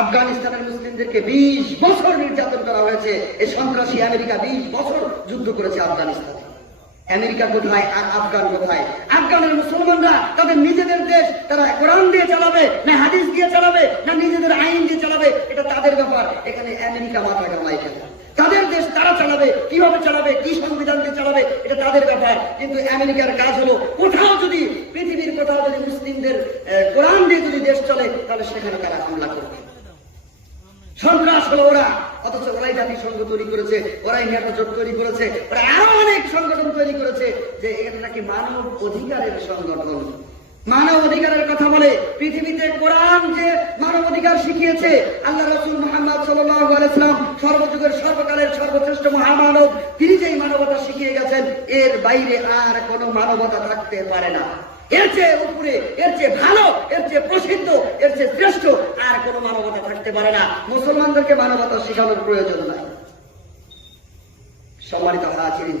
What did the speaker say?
আফগানিস্তানের মুসলিমদেরকে 20 বছর নির্যাতন করা হয়েছে। এই সন্ত্রাসী আমেরিকা 20 বছর যুদ্ধ করেছে আফগানিস্তানে। আমেরিকা কোথায় আর আফগান কোথায়? আফগানের মুসলমানরা তাদের নিজেদের দেশ তারা কোরআন দিয়ে চালাবে না হাদিস দিয়ে চালাবে না নিজেদের আইন দিয়ে চালাবে, এটা তাদের ব্যাপার। এখানে আমেরিকা মাথা ঘামায় কেন? তাদের দেশ তারা চালাবে, কিভাবে চালাবে, কি সংবিধান দিয়ে চালাবে, এটা তাদের ব্যাপার। কিন্তু আমেরিকার কাজ হলো কোথাও যদি পৃথিবীর কোথাও যদি মুসলিমদের কোরআন দিয়ে যদি দেশ চলে তাহলে সেখানে তারা হামলা করবে। সন্ত্রাস হলো ওরা। অথচ ওরাই জাতিসংঘ তৈরি করেছে, ওরাই নেটো জোট তৈরি করেছে, ওরা আরো অনেক সংগঠন তৈরি করেছে যে এটা নাকি মানব অধিকারের সংগঠন। মানব অধিকারের কথা বলে। পৃথিবীতে কোরআন যে মানব অধিকার শিখিয়েছে, আল্লাহ রাসূল মুহাম্মদ সাল্লাল্লাহু আলাইহি ওয়াসাল্লাম সর্বযুগের সর্বকালের সর্বশ্রেষ্ঠ মহামানব, তিনি যেই মানবতা শিখিয়ে গেছেন এর বাইরে আর কোনো মানবতা থাকতে পারে না। এর চেয়ে উপরে, এর চেয়ে ভালো, এর চেয়ে প্রসিদ্ধ, এর চেয়ে শ্রেষ্ঠ আর কোনো মানবতা থাকতে পারে না। মুসলমানদেরকে মানবতা শেখানোর প্রয়োজন নাই। সম্মানিত হাজিরিন,